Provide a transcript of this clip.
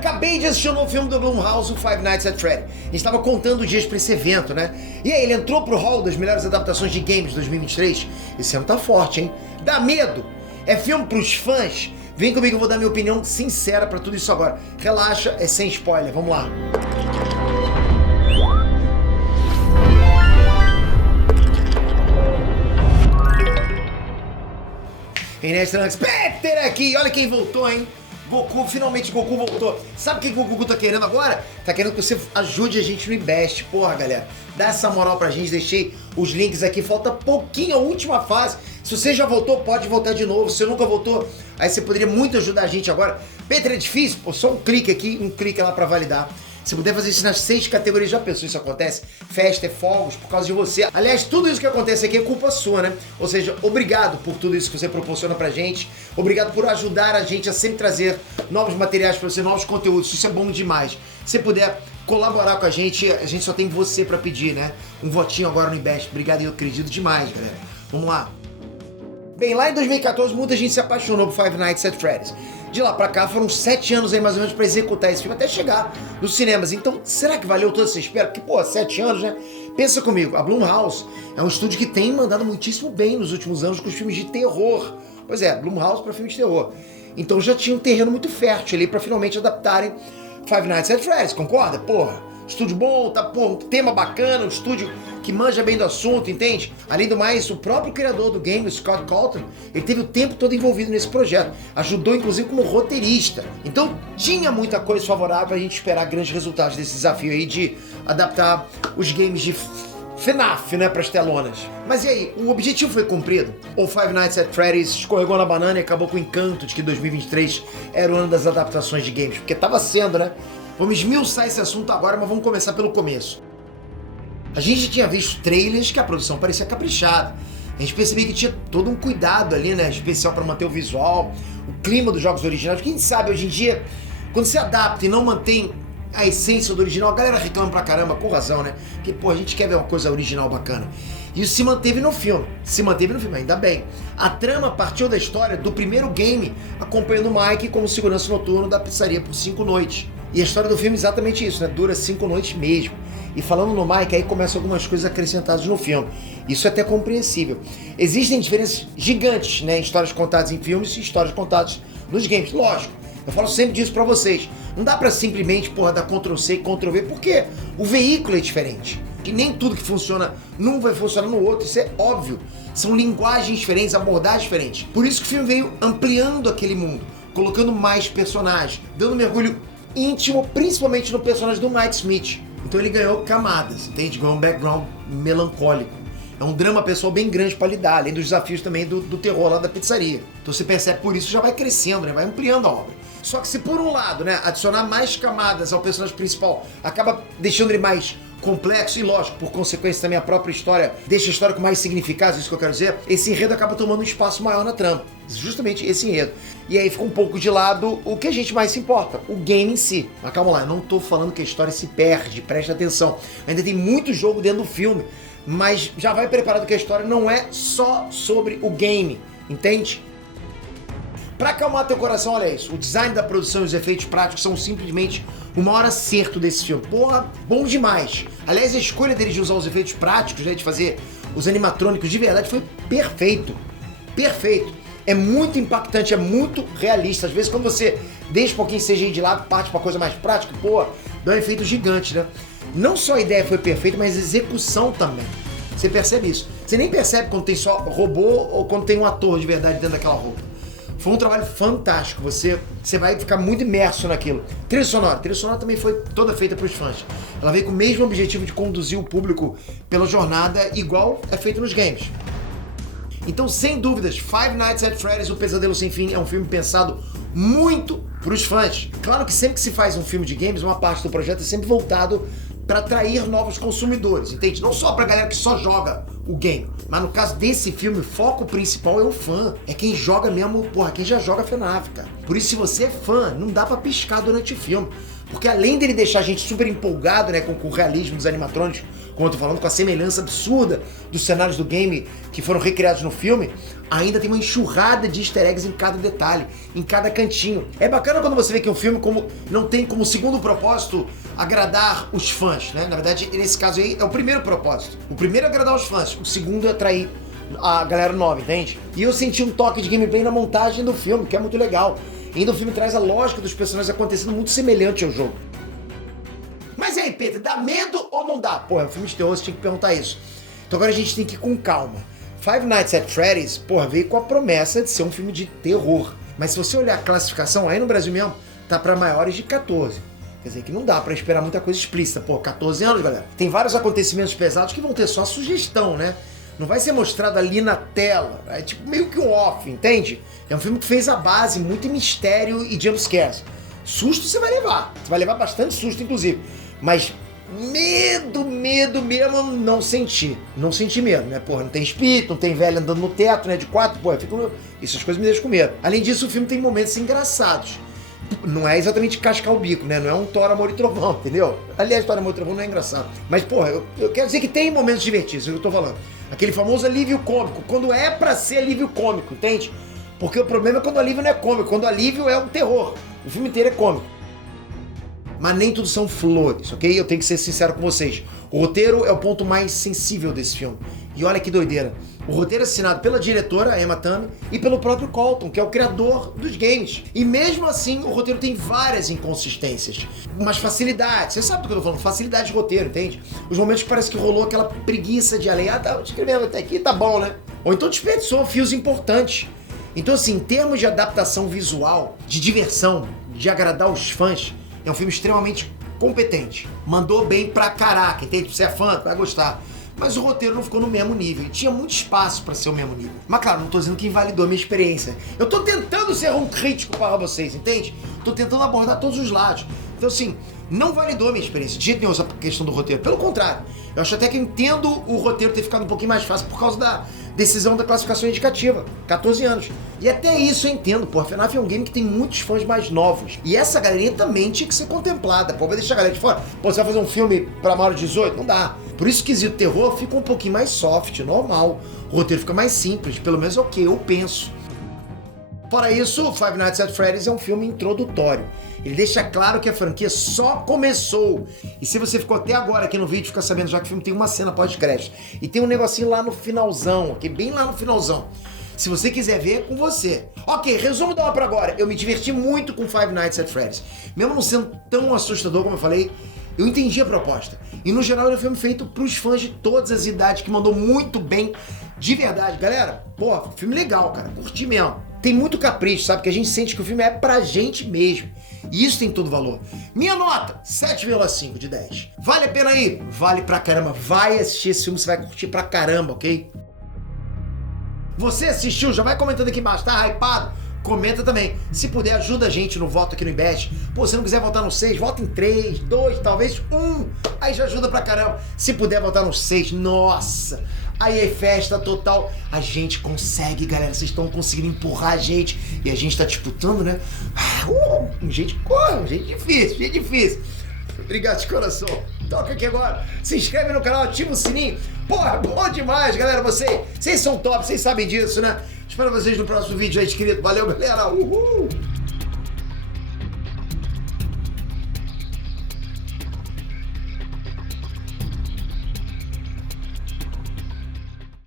acabei de assistir um novo filme do Blumhouse, o Five Nights at Freddy's. A gente estava contando os dias para esse evento, né? E aí, ele entrou pro hall das melhores adaptações de games 2023. Esse ano tá forte, hein? Dá medo! É filme pros fãs? Vem comigo, eu vou dar minha opinião sincera pra tudo isso agora. Relaxa, é sem spoiler, vamos lá. Inês Trunks, Peter aqui, olha quem voltou, hein? Goku, finalmente Goku voltou. Sabe o que o Goku tá querendo agora? Tá querendo que você ajude a gente no Invest. Porra, galera, dá essa moral pra gente, deixei os links aqui, falta pouquinho a última fase. Se você já voltou, pode voltar de novo. Se você nunca voltou, aí você poderia muito ajudar a gente agora. Peter, é difícil? Pô, só um clique aqui, um clique lá pra validar. Se puder fazer isso nas 6 categorias, já pensou isso acontece? Festa, fogos, por causa de você. Aliás, tudo isso que acontece aqui é culpa sua, né? Ou seja, obrigado por tudo isso que você proporciona pra gente. Obrigado por ajudar a gente a sempre trazer novos materiais pra você, novos conteúdos. Isso é bom demais. Se puder colaborar com a gente só tem você pra pedir, né? Um votinho agora no Invest. Obrigado, eu acredito demais, galera. Vamos lá. Bem, lá em 2014, muita gente se apaixonou por Five Nights at Freddy's. De lá pra cá, foram 7 anos aí mais ou menos pra executar esse filme, até chegar nos cinemas. Então, será que valeu toda essa espera? Porque, pô, 7 anos, né? Pensa comigo, a Blumhouse é um estúdio que tem mandado muitíssimo bem nos últimos anos com os filmes de terror. Pois é, Blumhouse pra filmes de terror. Então já tinha um terreno muito fértil ali pra finalmente adaptarem Five Nights at Freddy's, concorda? Porra, estúdio bom, tá, pô, um tema bacana, um estúdio que manja bem do assunto, entende? Além do mais, o próprio criador do game, o Scott Cawthon, ele teve o tempo todo envolvido nesse projeto. Ajudou, inclusive, como roteirista. Então, tinha muita coisa favorável pra gente esperar grandes resultados desse desafio aí de adaptar os games de FNAF, né, pras telonas. Mas e aí, o objetivo foi cumprido? Ou Five Nights at Freddy's escorregou na banana e acabou com o encanto de que 2023 era o ano das adaptações de games? Porque tava sendo, né? Vamos esmiuçar esse assunto agora, mas vamos começar pelo começo. A gente tinha visto trailers que a produção parecia caprichada. A gente percebia que tinha todo um cuidado ali, né, especial para manter o visual, o clima dos jogos originais. Porque a gente sabe, hoje em dia, quando se adapta e não mantém a essência do original, a galera reclama pra caramba, com razão, né? Porque, pô, a gente quer ver uma coisa original bacana. E isso se manteve no filme. Ainda bem. A trama partiu da história do primeiro game, acompanhando o Mike como segurança noturno da pizzaria por 5 noites. E a história do filme é exatamente isso, né? Dura 5 noites mesmo. E falando no Mike, aí começam algumas coisas acrescentadas no filme. Isso é até compreensível. Existem diferenças gigantes, né, em histórias contadas em filmes e histórias contadas nos games. Lógico, eu falo sempre disso pra vocês. Não dá pra simplesmente, porra, dar Ctrl-C e Ctrl-V, porque o veículo é diferente. E nem tudo que funciona num vai funcionar no outro, isso é óbvio. São linguagens diferentes, abordagens diferentes. Por isso que o filme veio ampliando aquele mundo, colocando mais personagens, dando um mergulho íntimo, principalmente no personagem do Mike Smith. Então ele ganhou camadas, entende? Ganhou um background melancólico. É um drama pessoal bem grande pra lidar, além dos desafios também do terror lá da pizzaria. Então você percebe, por isso já vai crescendo, né? Vai ampliando a obra. Só que se por um lado, né, adicionar mais camadas ao personagem principal acaba deixando ele mais complexo e, lógico, por consequência também a própria história deixa a história com mais significado, isso que eu quero dizer, esse enredo acaba tomando um espaço maior na trama. Justamente esse enredo. E aí fica um pouco de lado o que a gente mais se importa, o game em si. Mas calma lá, eu não tô falando que a história se perde, preste atenção. Ainda tem muito jogo dentro do filme, mas já vai preparado que a história não é só sobre o game, entende? Pra acalmar teu coração, olha isso, o design da produção e os efeitos práticos são simplesmente o maior acerto desse filme. Porra, bom demais. Aliás, a escolha deles de usar os efeitos práticos, né, de fazer os animatrônicos de verdade foi perfeito. Perfeito. É muito impactante, é muito realista. Às vezes quando você deixa um pouquinho CGI de lado, parte pra coisa mais prática, pô, dá um efeito gigante, né? Não só a ideia foi perfeita, mas a execução também. Você percebe isso. Você nem percebe quando tem só robô ou quando tem um ator de verdade dentro daquela roupa. Foi um trabalho fantástico, você vai ficar muito imerso naquilo. Trilha sonora também foi toda feita para os fãs. Ela veio com o mesmo objetivo de conduzir o público pela jornada, igual é feito nos games. Então, sem dúvidas, Five Nights at Freddy's, O Pesadelo Sem Fim, é um filme pensado muito para os fãs. Claro que sempre que se faz um filme de games, uma parte do projeto é sempre voltado para atrair novos consumidores, entende? Não só pra galera que só joga o game, mas no caso desse filme, o foco principal é o fã. É quem joga mesmo, porra, quem já joga FNAF, cara. Por isso, se você é fã, não dá pra piscar durante o filme. Porque além dele deixar a gente super empolgado, né, com o realismo dos animatrônicos, como eu tô falando, com a semelhança absurda dos cenários do game que foram recriados no filme, ainda tem uma enxurrada de easter eggs em cada detalhe, em cada cantinho. É bacana quando você vê que um filme não tem como segundo propósito agradar os fãs, né? Na verdade, nesse caso aí, é o primeiro propósito. O primeiro é agradar os fãs, o segundo é atrair a galera nova, entende? E eu senti um toque de gameplay na montagem do filme, que é muito legal. E ainda o filme traz a lógica dos personagens acontecendo muito semelhante ao jogo. Mas e aí, Peter, dá medo ou não dá? Porra, é um filme de terror, você tinha que perguntar isso. Então agora a gente tem que ir com calma. Five Nights at Freddy's, porra, veio com a promessa de ser um filme de terror. Mas se você olhar a classificação, aí no Brasil mesmo, tá pra maiores de 14. Quer dizer que não dá pra esperar muita coisa explícita. Pô, 14 anos, galera. Tem vários acontecimentos pesados que vão ter só sugestão, né? Não vai ser mostrado ali na tela. É tipo meio que um off, entende? É um filme que fez a base muito em mistério e jumpscares. Susto você vai levar. Você vai levar bastante susto, inclusive. Mas medo mesmo não senti. Não senti medo, né? Porra, não tem espírito, não tem velho andando no teto, né? De 4, porra, essas coisas me deixam com medo. Além disso, o filme tem momentos engraçados. Não é exatamente cascar o bico, né? Não é um Thor, Amor e Trovão, entendeu? Aliás, Thor, Amor e Trovão não é engraçado. Mas, porra, eu quero dizer que tem momentos divertidos, é o que eu tô falando. Aquele famoso alívio cômico, quando é pra ser alívio cômico, entende? Porque o problema é quando o alívio não é cômico, quando o alívio é um terror. O filme inteiro é cômico. Mas nem tudo são flores, ok? Eu tenho que ser sincero com vocês. O roteiro é o ponto mais sensível desse filme. E olha que doideira. O roteiro é assinado pela diretora, a Emma Tammi, e pelo próprio Colton, que é o criador dos games. E mesmo assim, o roteiro tem várias inconsistências. Umas facilidades. Você sabe do que eu tô falando? Facilidade de roteiro, entende? Os momentos que parece que rolou aquela preguiça de além. Ah, tá escrevendo até aqui, tá bom, né? Ou então desperdiçou fios importantes. Então, assim, em termos de adaptação visual, de diversão, de agradar os fãs, é um filme extremamente competente. Mandou bem pra caraca, entende? Você é fã, vai gostar. Mas o roteiro não ficou no mesmo nível. E tinha muito espaço pra ser o mesmo nível. Mas claro, não tô dizendo que invalidou a minha experiência. Eu tô tentando ser um crítico para vocês, entende? Tô tentando abordar todos os lados. Então assim, não validou a minha experiência. De jeito nenhum essa questão do roteiro. Pelo contrário. Eu acho até que eu entendo o roteiro ter ficado um pouquinho mais fácil por causa da decisão da classificação indicativa. 14 anos. E até isso eu entendo, pô. A FNAF é um game que tem muitos fãs mais novos. E essa galerinha também tinha que ser contemplada. Pô, vai deixar a galera de fora? Pô, você vai fazer um filme pra maior de 18? Não dá. Por isso que o terror fica um pouquinho mais soft, normal. O roteiro fica mais simples. Pelo menos é o que eu penso. Fora isso, Five Nights at Freddy's é um filme introdutório. Ele deixa claro que a franquia só começou. E se você ficou até agora aqui no vídeo, fica sabendo já que o filme tem uma cena pós-crédito. E tem um negocinho lá no finalzão, ok? Bem lá no finalzão. Se você quiser ver, é com você. Ok, resumo da obra agora. Eu me diverti muito com Five Nights at Freddy's. Mesmo não sendo tão assustador como eu falei, eu entendi a proposta. E no geral, ele é um filme feito pros fãs de todas as idades, que mandou muito bem, de verdade. Galera, pô, filme legal, cara. Curti mesmo. Tem muito capricho, sabe? Que a gente sente que o filme é pra gente mesmo. E isso tem todo valor. Minha nota, 7,5 de 10. Vale a pena ir? Vale pra caramba. Vai assistir esse filme, você vai curtir pra caramba, ok? Você assistiu? Já vai comentando aqui embaixo, tá hypado? Comenta também. Se puder, ajuda a gente no voto aqui no Invest. Pô, se não quiser votar no 6, vota em 3, 2, talvez 1. Aí já ajuda pra caramba. Se puder votar no 6, nossa... Aí é festa total. A gente consegue, galera. Vocês estão conseguindo empurrar a gente. E a gente tá disputando, né? Um jeito corre, um jeito difícil. Obrigado de coração. Toca aqui agora. Se inscreve no canal, ativa o sininho. Porra, bom demais, galera. Vocês são top, vocês sabem disso, né? Espero vocês no próximo vídeo aí, querido. Valeu, galera. Uhul!